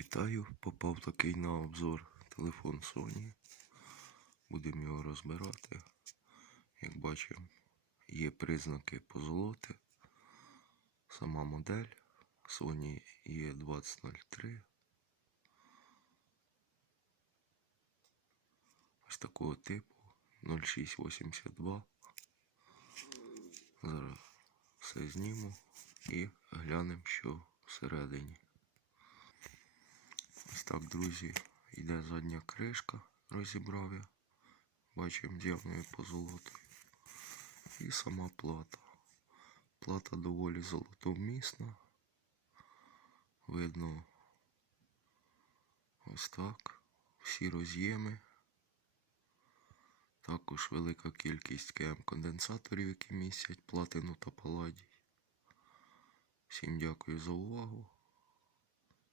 Вітаю, попав такий на обзор телефон Sony. Будемо його розбирати. Як бачимо, є признаки позолоти. Сама модель Sony E2003. Ось такого типу 0682. Зараз все зніму і глянемо, що всередині. Так, друзі, йде задня кришка, розібрав я. Бачимо явною позолотою. І сама плата. Плата доволі золотовмісна. Видно ось так. Всі роз'єми. Також велика кількість КМ-конденсаторів, які містять платину та паладій. Всім дякую за увагу.